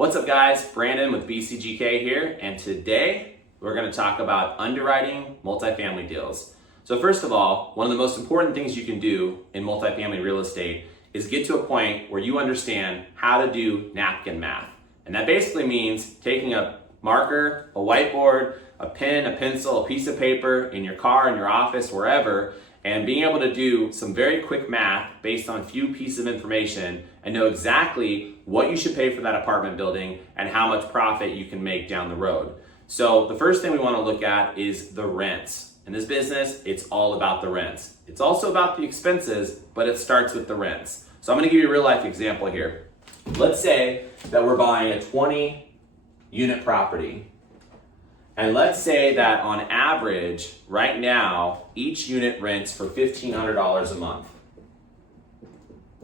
What's up guys, Brandon with BCGK here, and today we're going to talk about underwriting multifamily deals. So first of all, one of the most important things you can do in multifamily real estate is get to a point where you understand how to do napkin math. And that basically means taking a marker, a whiteboard, a pen, a pencil, a piece of paper in your car, in your office, wherever, and being able to do some very quick math based on a few pieces of information and know exactly what you should pay for that apartment building and how much profit you can make down the road. So the first thing we want to look at is the rents. In this business, it's all about the rents. It's also about the expenses, but it starts with the rents. So I'm going to give you a real life example here. Let's say that we're buying a 20 unit property. And let's say that on average, right now, each unit rents for $1,500 a month.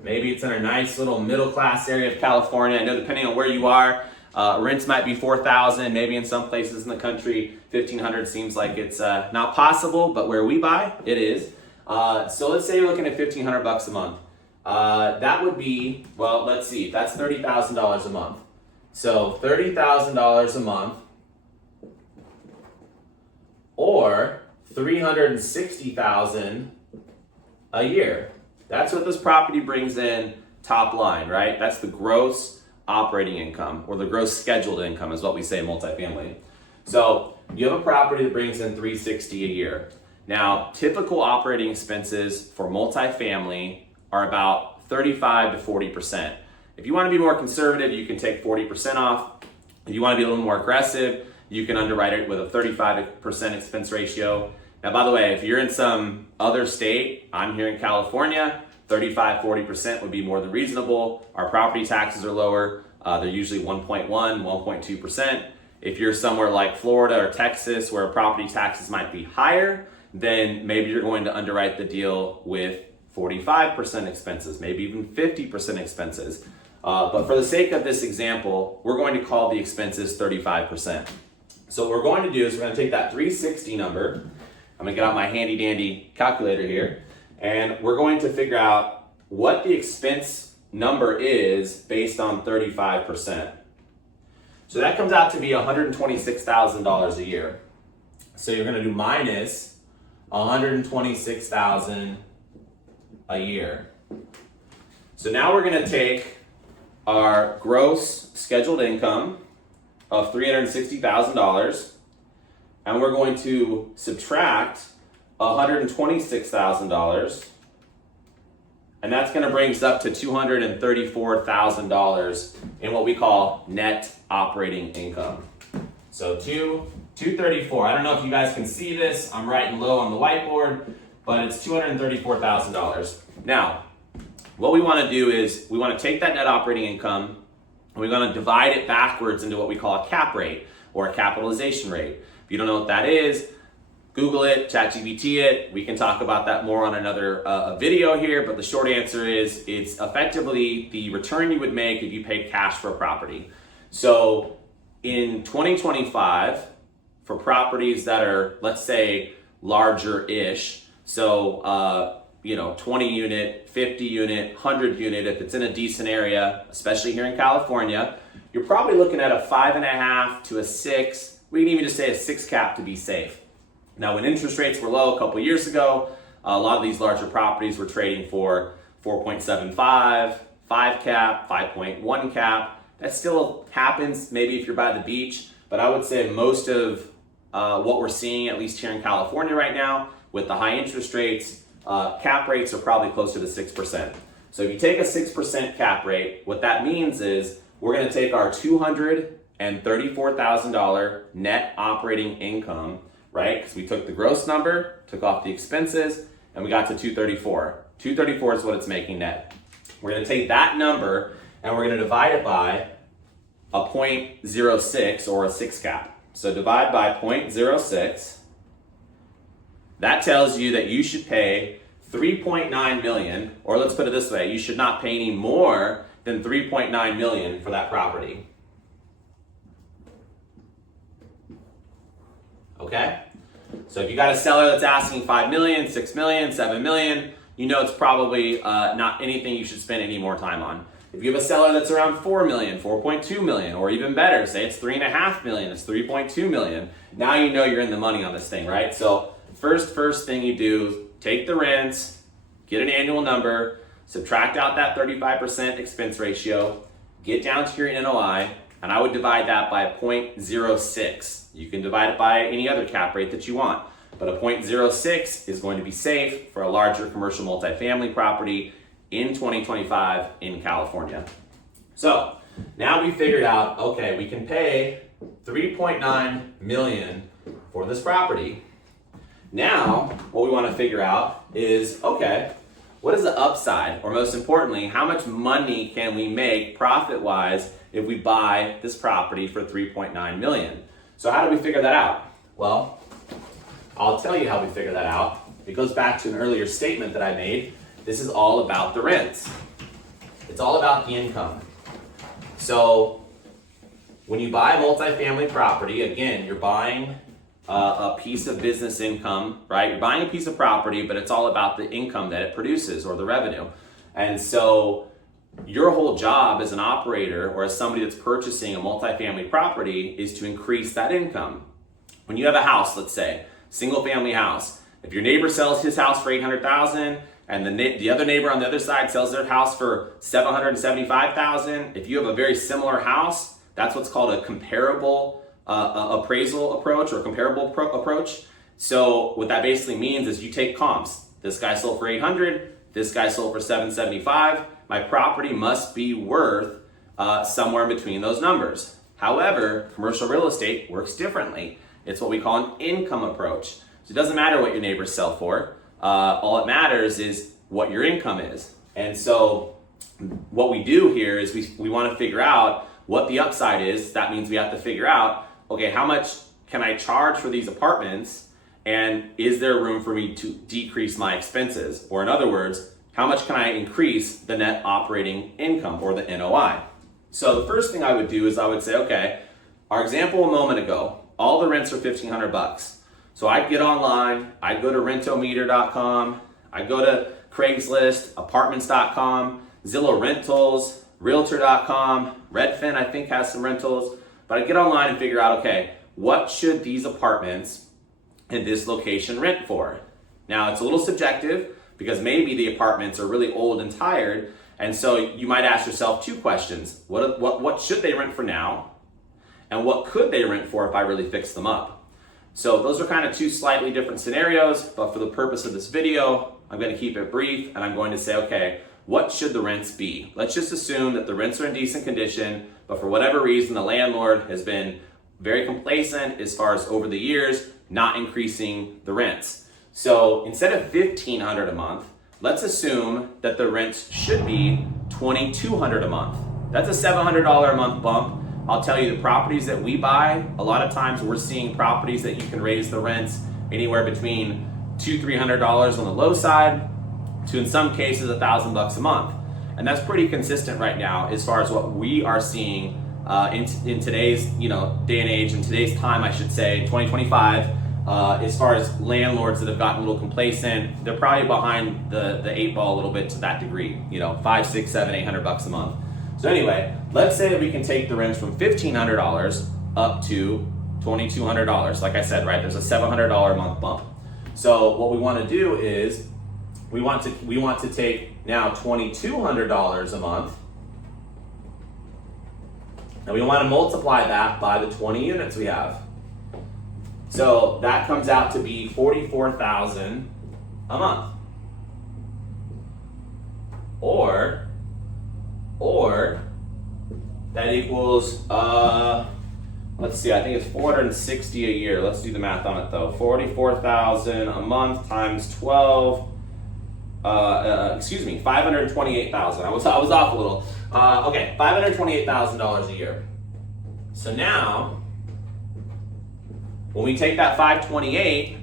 Maybe it's in a nice little middle class area of California. I know depending on where you are, rents might be $4,000. Maybe in some places in the country, $1,500 seems like it's not possible, but where we buy, it is. So let's say you're looking at $1,500 a month. That would be, well, let's see, that's $30,000 a month. So $30,000 a month, or $360,000 a year. That's what this property brings in top line, right? That's the gross operating income, or the gross scheduled income is what we say in multifamily. So you have a property that brings in $360,000 a year. Now, typical operating expenses for multifamily are about 35 to 40%. If you want to be more conservative, you can take 40% off. If you want to be a little more aggressive, you can underwrite it with a 35% expense ratio. Now, by the way, if you're in some other state, I'm here in California, 35, 40% would be more than reasonable. Our property taxes are lower. They're usually 1.1, 1.2%. If you're somewhere like Florida or Texas where property taxes might be higher, then maybe you're going to underwrite the deal with 45% expenses, maybe even 50% expenses. But for the sake of this example, we're going to call the expenses 35%. So what we're going to do is we're going to take that 360 number. I'm going to get out my handy dandy calculator here, and we're going to figure out what the expense number is based on 35%. So that comes out to be $126,000 a year. So you're going to do minus $126,000 a year. So now we're going to take our gross scheduled income of $360,000, and we're going to subtract $126,000, and that's going to bring us up to $234,000 in what we call net operating income. So 234. I don't know if you guys can see this. I'm writing low on the whiteboard, but it's $234,000. Now, what we want to do is we want to take that net operating income, and we're going to divide it backwards into what we call a cap rate or a capitalization rate. If you don't know what that is, Google it, ChatGPT it. We can talk about that more on another video here, but the short answer is it's effectively the return you would make if you paid cash for a property. So in 2025, for properties that are, let's say, larger-ish, so 20 unit, 50 unit, 100 unit, if it's in a decent area, especially here in California, you're probably looking at a 5.5 to a 6. We can even just say a 6 cap to be safe. Now, when interest rates were low a couple years ago, a lot of these larger properties were trading for 4.75, 5 cap, 5.1 cap. That still happens maybe if you're by the beach, but I would say most of what we're seeing, at least here in California right now, with the high interest rates, cap rates are probably closer to 6%. So if you take a 6% cap rate, what that means is we're going to take our $234,000 net operating income, right? Because we took the gross number, took off the expenses, and we got to 234. 234 is what it's making net. We're going to take that number and we're going to divide it by a 0.06 or a 6 cap. So divide by 0.06. That tells you that you should pay $3.9 million, or let's put it this way, you should not pay any more than $3.9 million for that property. Okay? So if you got a seller that's asking $5 million, $6 million, $7 million, you know it's probably not anything you should spend any more time on. If you have a seller that's around 4 million, 4.2 million, or even better, say it's 3.5 million, it's 3.2 million. Now you know you're in the money on this thing, right? So first thing you do, take the rents, get an annual number, subtract out that 35% expense ratio, get down to your NOI, and I would divide that by 0.06. You can divide it by any other cap rate that you want, but a 0.06 is going to be safe for a larger commercial multifamily property in 2025 in California. So now we figured out, okay, we can pay 3.9 million for this property. Now, what we want to figure out is, okay, what is the upside? Or most importantly, how much money can we make profit-wise if we buy this property for 3.9 million? So how do we figure that out? Well, I'll tell you how we figure that out. It goes back to an earlier statement that I made. This is all about the rents. It's all about the income. So when you buy a multifamily property, again, you're buying a piece of business income, right? You're buying a piece of property, but it's all about the income that it produces or the revenue. And so your whole job as an operator or as somebody that's purchasing a multifamily property is to increase that income. When you have a house, let's say, single family house, if your neighbor sells his house for $800,000 and the other neighbor on the other side sells their house for $775,000, if you have a very similar house, that's what's called a comparable appraisal approach or comparable approach. So what that basically means is you take comps. This guy sold for 800, this guy sold for 775. My property must be worth somewhere in between those numbers. However, commercial real estate works differently. It's what we call an income approach. So it doesn't matter what your neighbors sell for. All it matters is what your income is. And so what we do here is we want to figure out what the upside is. That means we have to figure out, okay, how much can I charge for these apartments? And is there room for me to decrease my expenses? Or in other words, how much can I increase the net operating income or the NOI? So the first thing I would do is I would say, okay, our example a moment ago, all the rents are $1,500. So I'd get online, I'd go to rentometer.com, I'd go to Craigslist, apartments.com, Zillow Rentals, realtor.com, Redfin I think has some rentals, but I'd get online and figure out, okay, what should these apartments in this location rent for? Now it's a little subjective because maybe the apartments are really old and tired, and so you might ask yourself two questions. What should they rent for now? And what could they rent for if I really fix them up? So those are kind of two slightly different scenarios, but for the purpose of this video, I'm going to keep it brief and I'm going to say, okay, what should the rents be? Let's just assume that the rents are in decent condition, but for whatever reason, the landlord has been very complacent as far as over the years, not increasing the rents. So instead of $1,500 a month, let's assume that the rents should be $2,200 a month. That's a $700 a month bump. I'll tell you, the properties that we buy, a lot of times we're seeing properties that you can raise the rents anywhere between $200-300 on the low side to, in some cases, $1,000 a month. And that's pretty consistent right now as far as what we are seeing in today's day and age, in today's time, I should say, 2025. As far as landlords that have gotten a little complacent, they're probably behind the eight ball a little bit to that degree. $500, $600, $700, $800 a month. So anyway, let's say that we can take the rents from $1,500 up to $2,200. Like I said, right, there's a $700 a month bump. So what we want to do is we want to take now $2,200 a month, and we want to multiply that by the 20 units we have. So that comes out to be $44,000 a month. Or that equals, let's see, I think it's $460 a year. Let's do the math on it though. $44,000 a month times 12, $528,000. I was off a little. Okay, $528,000 a year. So now, when we take that 528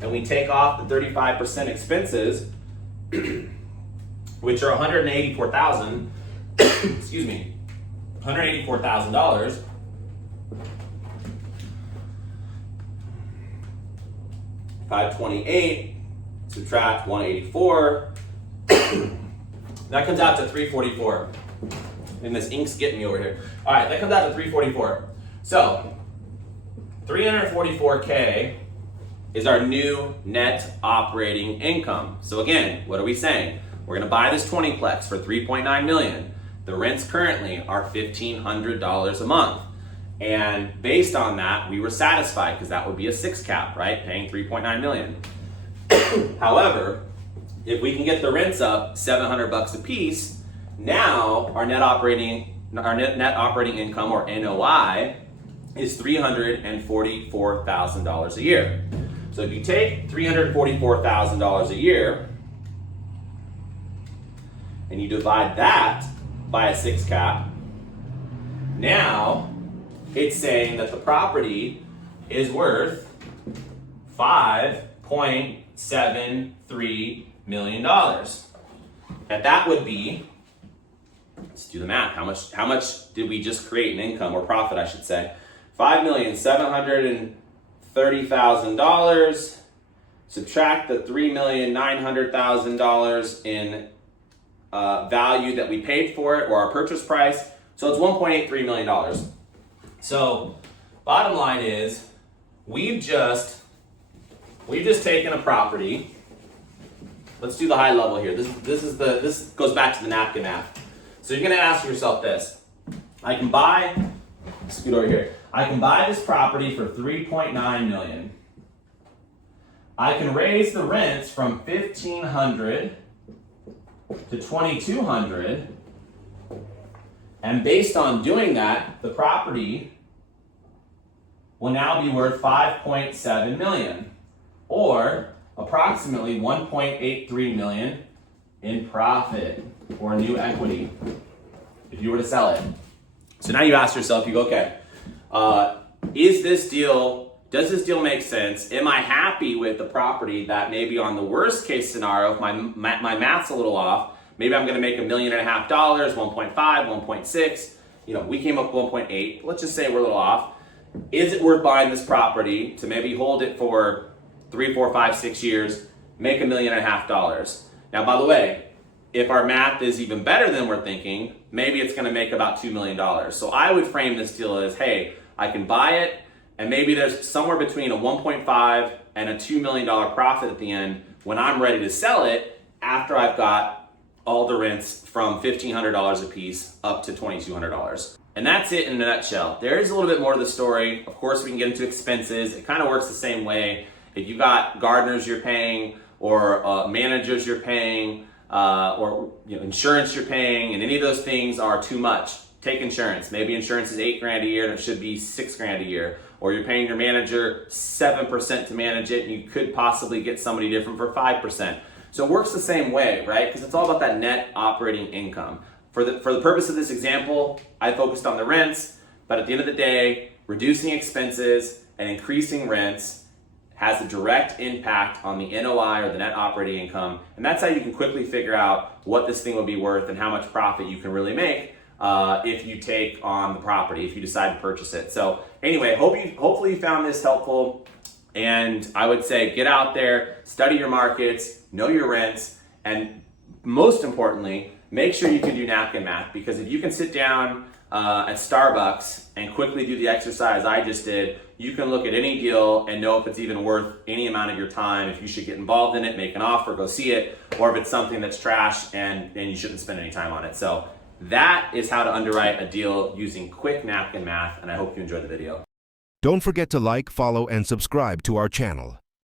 and we take off the 35% expenses, which are $184,000, excuse me, $184,000. $528 subtract 184, that comes out to $344. And this ink's getting me over here. All right, that comes out to 344. So 344K is our new net operating income. So again, what are we saying? We're gonna buy this 20plex for $3.9 million. The rents currently are $1,500 a month. And based on that, we were satisfied because that would be a 6 cap, right? Paying $3.9 million. However, if we can get the rents up $700 a piece, now our net operating income, or NOI, is $344,000 a year. So if you take $344,000 a year and you divide that by a 6 cap, now it's saying that the property is worth $5.73 million. And that would be, let's do the math. How much did we just create in income, or profit, I should say? $5,730,000. Subtract the $3,900,000 in value that we paid for it, or our purchase price. So it's $1.83 million. So bottom line is, we've just taken a property. Let's do the high level here. This goes back to the napkin math. So you're gonna ask yourself this. I can buy this property for $3.9 million. I can raise the rents from $1,500 to $2,200. And based on doing that, the property will now be worth $5.7 million, or approximately $1.83 million in profit or new equity if you were to sell it. So now you ask yourself, you go, okay, does this deal make sense? Am I happy with the property that maybe on the worst case scenario, if my math's a little off, maybe I'm gonna make $1.5 million, 1.5, 1.6, we came up with 1.8, let's just say we're a little off. Is it worth buying this property to maybe hold it for 3, 4, 5, 6 years, make $1.5 million? Now, by the way, if our math is even better than we're thinking, maybe it's gonna make about $2 million. So I would frame this deal as, hey, I can buy it, and maybe there's somewhere between a 1.5 and a $2 million profit at the end when I'm ready to sell it, after I've got all the rents from $1,500 a piece up to $2,200. And that's it in a nutshell. There is a little bit more to the story. Of course, we can get into expenses. It kind of works the same way. If you got gardeners you're paying, or managers you're paying, or insurance you're paying, and any of those things are too much, take insurance. Maybe insurance is $8,000 a year and it should be $6,000 a year. Or you're paying your manager 7% to manage it, and you could possibly get somebody different for 5%. So it works the same way, right? Because it's all about that net operating income. For the purpose of this example, I focused on the rents, but at the end of the day, reducing expenses and increasing rents has a direct impact on the NOI, or the net operating income, and that's how you can quickly figure out what this thing will be worth and how much profit you can really make if you take on the property, if you decide to purchase it. So anyway, hopefully you found this helpful, and I would say get out there, study your markets, know your rents, and most importantly, make sure you can do napkin math, because if you can sit down at Starbucks and quickly do the exercise I just did, you can look at any deal and know if it's even worth any amount of your time, if you should get involved in it, make an offer, go see it, or if it's something that's trash and you shouldn't spend any time on it. So that is how to underwrite a deal using quick napkin math, and I hope you enjoyed the video. Don't forget to like, follow, and subscribe to our channel.